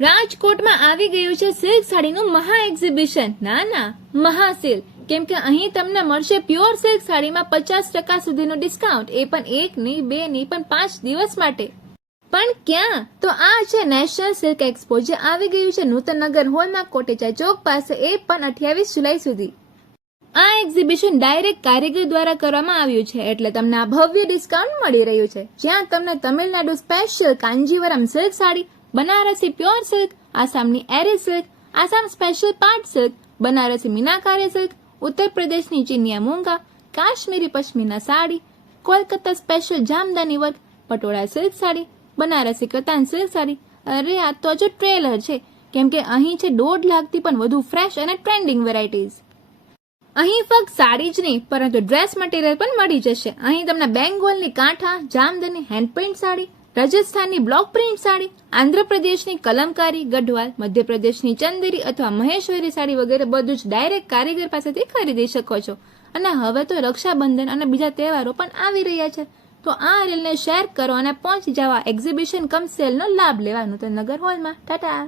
રાજકોટમાં આવી ગયું છે સિલ્ક સાડીનું મહા એક્ઝિબિશન. ના મહાસેલ. કેમ કે અહીં તમને મળશે પ્યોર સિલ્ક સાડીમાં 50% સુધીનું ડિસ્કાઉન્ટ, એ પણ 1 નહીં 2 નહીં પણ 5 દિવસ માટે. પણ ક્યાં? તો આ છે નેશનલ સિલ્ક એક્સપો, જે આવી ગયું છે નૂતનનગર હોલમાં કોટેચા ચોક પાસે, એ પણ 28 જુલાઈ સુધી. આ એક્ઝિબિશન ડાયરેક્ટ કારીગર દ્વારા કરવામાં આવ્યું છે, એટલે તમને આ ભવ્ય ડિસ્કાઉન્ટ મળી રહ્યું છે, જ્યાં તમને Tamil Nadu special Kanjeevaram silk sari, Banarasi pure silk, આસામની Eri silk, Assam special Paat silk, Banarasi Meenakari silk, Uttar પ્રદેશની Chiniya Moonga, Kashmiri Pashmina sari, Kolkata special Jamdani work, Patola silk sari, Banarasi Katan silk sari. અરે આ તો જો ટ્રેલર છે, કેમ કે અહીં છે 1.5 લાખથી પણ વધુ ફ્રેશ અને ટ્રેન્ડિંગ વેરાયટીઝ. અહીં ફક્ત સાડી જ નહીં પરંતુ ડ્રેસ મટીરિયલ પણ મળી જશે. અહીં તમને બેંગોલની કાંઠા, જામદાની હેન્ડપ્રિન્ટ સાડી, રાજસ્થાનની બ્લોક પ્રિન્ટ સાડી, આંધ્રપ્રદેશની કલમકારી, ગઢવાલ, મધ્યપ્રદેશની ચંદેરી અથવા મહેશ્વરી સાડી વગેરે બધું જ ડાયરેક્ટ કારીગર પાસેથી ખરીદી શકો છો. અને હવે તો રક્ષાબંધન અને બીજા તહેવારો પણ આવી રહ્યા છે, તો આ રીલને શેર કરો અને પહોંચી જાવ એક્ઝિબિશન કમ સેલનો લાભ લેવા નૂતનનગર હોલમાં. ટાટા.